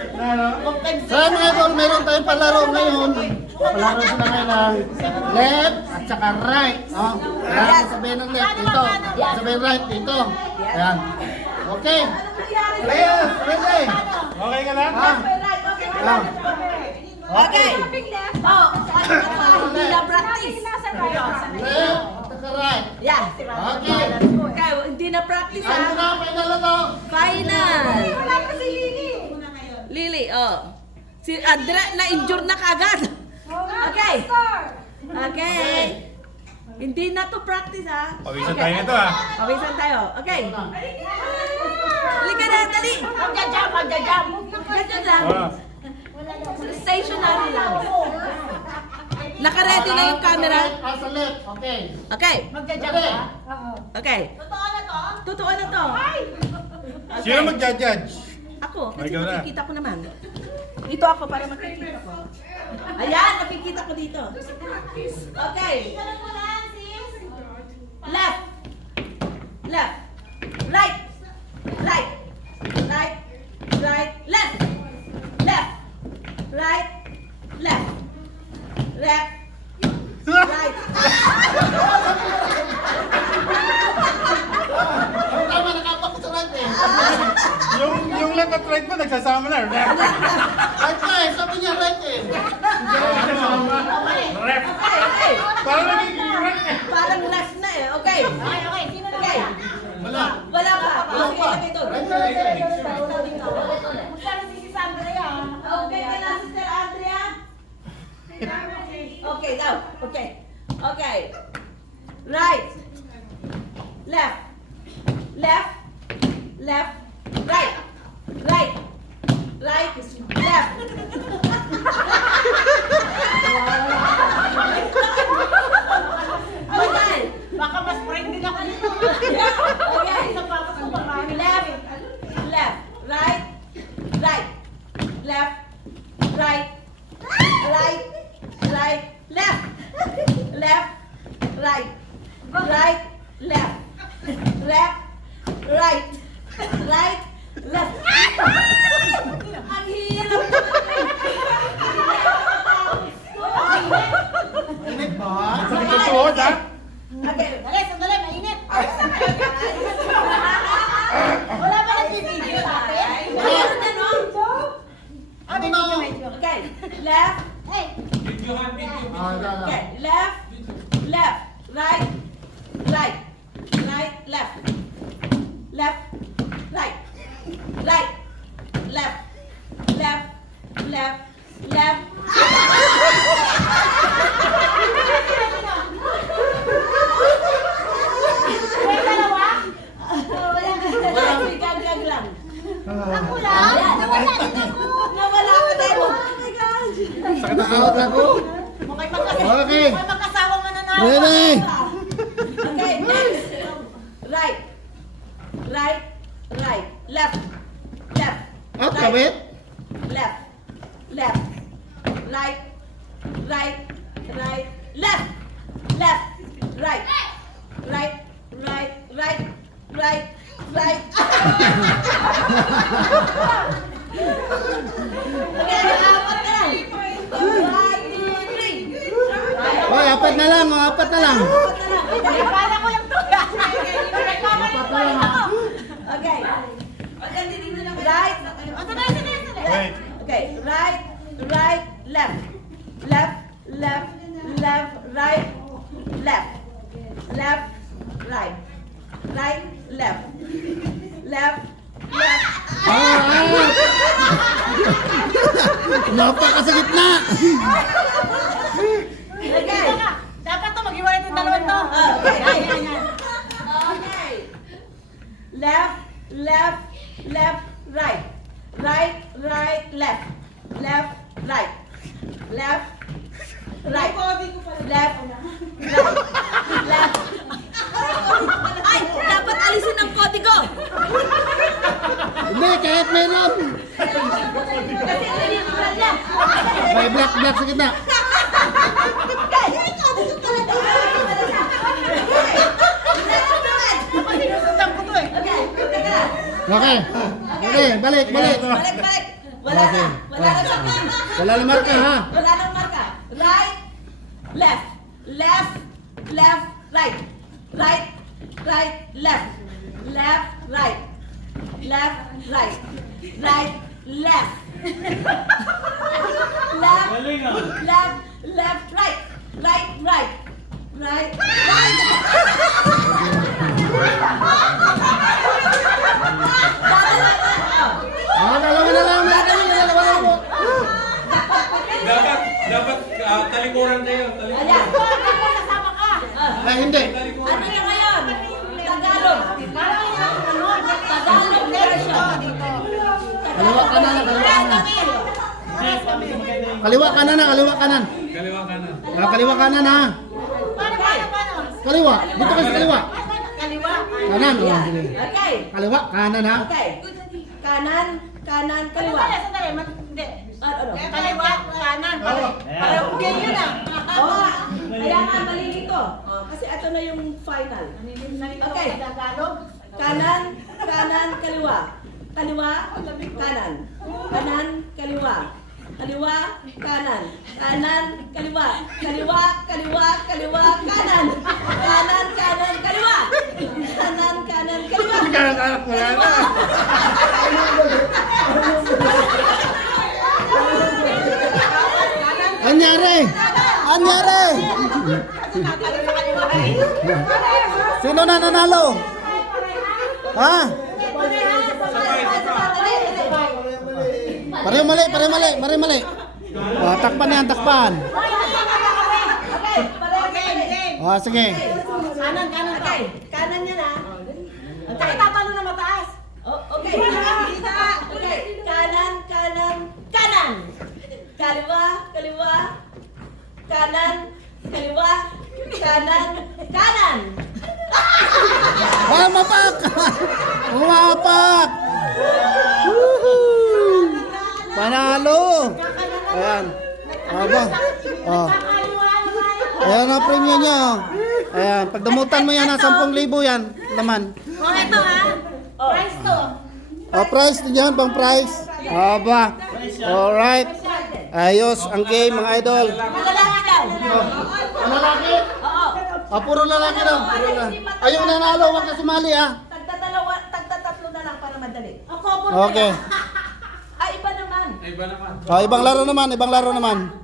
So mga idol, meron tayong palaro ngayon. Palaro sila ngayon ng left at saka right. No? Ayan, sabihin ng left dito. Sabihin right dito. Ayan. Okay. Players, ready? Okay ka na? Ha? Ayan. Okay. Oh, hindi na practice. Left at saka right. Yeah. Okay. Okay, hindi na practice Ano ha. na, final na to? Final. Lily, oh. Si Andrea na-injure na kagad. Okay. Okay. Hindi na to practice ha. Pawisan tayo nito ah. Pawisan tayo. Okay. Halika na, dali. Magja-jump. Ganyan lang. Ah. Stationary lang. Naka-ready na yung camera. Sa left. Okay. Okay. Ready? Okay. Totoo na to. Okay. Sino magja-judge? Ako, kasi Ikaw na. nakikita ko naman. Dito ako para makikita ko. Ayan, nakikita ko dito. Okay. Left. Left. Right. Right. Right. Right. Left. Left. Right. Left. Left. Right. Tama, nakapak sa right eh. Yung left at right mo nagsasama na. Left. Right na eh, sabi niya right eh. Left. Okay. Parang nagiging right eh. Parang left na eh. Okay. Okay. Wala. Wala pa. Wala Okay, pa. lagay doon. Right na right eh. Okay ka na, Sister Andrea? Okay, daw. Okay. Okay. Right. Left. Left. Left. Right. Right. Right. Left. Okay. Baka mas friend din ako dito. Okay. Sa papa ko marami. Left. Left. Right. Right. Left. Right. Right. Right. Left. Left. Right. Right. Left. Left. Right. Right. Left. Ang hirap. Init ba? Sakit tuhod ha? Okay. Dali, sandali, mainit. Wala ba nag-video sa atin? Meron na, no? Ano na? Okay. Left. Hey, Ah, wala. Okay. Left. Left. Right. Right. Right. Left. Left. Right. Right. Left. Left. Left. Left. may dalawa? Gag lang. Ako lang? Nawala din ako. Nawala ka din. Oh my God. Sakit ang Out ako. Okay. May magkasawang mananalo. Ready? Okay, next. Right. Right. Right. Left. Left. Out Right. kawit? Left. Left. Right. Right. Right. Left. Left. Right. Right. Right. Right. Right. Right. Okay, apat na lang. 1, 2, 3. Hoy, apat na lang, oh, apat na lang. Apat na lang. Okay. Kala ko yung tuya. Nagkamali ako. Okay. Right. Wait. Okay. Right. Right. Left. Left. Left. Left. Right. Left. Left. Right. Right. Left. Left. Left. Napa ka sa gitna. Okay. Dapat to, mag-iwalay itong dalawang to. Okay. Okay. Left. Left. Left. Right. Right. Right. Left. Left. Right. Left. Right. Left. Right. Left. Ay! Dapat alisin ang kodigo! Hindi, kahit meron. Kasi nalilimutan niya. May black sa gitna. Ay, kodigo pala daw. Dapat sinusundan ko to eh. Okay, teka lang. Okay. Okay, balik. Balik, balik. Wala na. Wala na. Wala na marka ha. Wala nang marka. Right, left. Left, left, right. Right, right, left. Left, right. Left, right. Right, left. Left, left, left, right. Right, right. Right, right. Dalawa na lang. Dapat talikuran kayo. Talikuran. Ayan. Kasama ka. Ay, hindi. Ano na ngayon? Tagalog. Tagalog version. Kaliwa kanan, kaliwa kanan. Kaliwa kanan na, kaliwa kanan. Kaliwa kanan. Kaliwa kanan ha. Paano? Kaliwa. Dito kayo sa kaliwa. Kaliwa. Kanan. Oh, Ayan. sige. Okay. Kaliwa, kanan ha. Okay. Kanan, kanan, kaliwa. Sandali. Hindi. Ano? Kaliwa, kanan. Parang okay yun ah. Oo. Kaya nga mali dito. Kasi ito na yung final. Okay. Tagalog. Kanan, kanan, kaliwa. Kaliwa, kanan. Kanan, kaliwa. Kaliwa, kanan. Kanan, kaliwa. Kaliwa, kaliwa, kaliwa, kanan. Kanan, kanan, kaliwa. Kanan, kanan, kaliwa. Kanan, wala na. Anyari! Anyari! Sino na nanalo? Ha? Pareho mali, pareho mali, pareho mali. Oh, takpan yan, takpan. Okay, pareho. Oh, sige. Kanan. Okay, kanan yan ah. Okay. Tatalo na mataas. Okay. Okay. Kanan, kanan, kanan. Kaliwa, kaliwa. Kanan, kaliwa. Kanan, kanan. Ah, mapak! Mapak! Woohoo! Panalo! Ayan. Aba. Oh. Ayan ang premium nyo. Ayan. Pagdamutan mo yan ha, 10,000 yan. Laman. Oh, ito ha. Price to. Oh, price din yan, pang price. Aba. Alright. Ayos ang game, mga idol. Lalaki daw. Lalaki? Oo. Ah, puro lalaki daw. Puro lalaki. Ay, yung nanalo, huwag ka sumali ha. Tagtatatlo na lang para madali. Ako po. Okay. Ah, iba naman. Iba naman. Oh, ibang laro naman, ibang laro naman.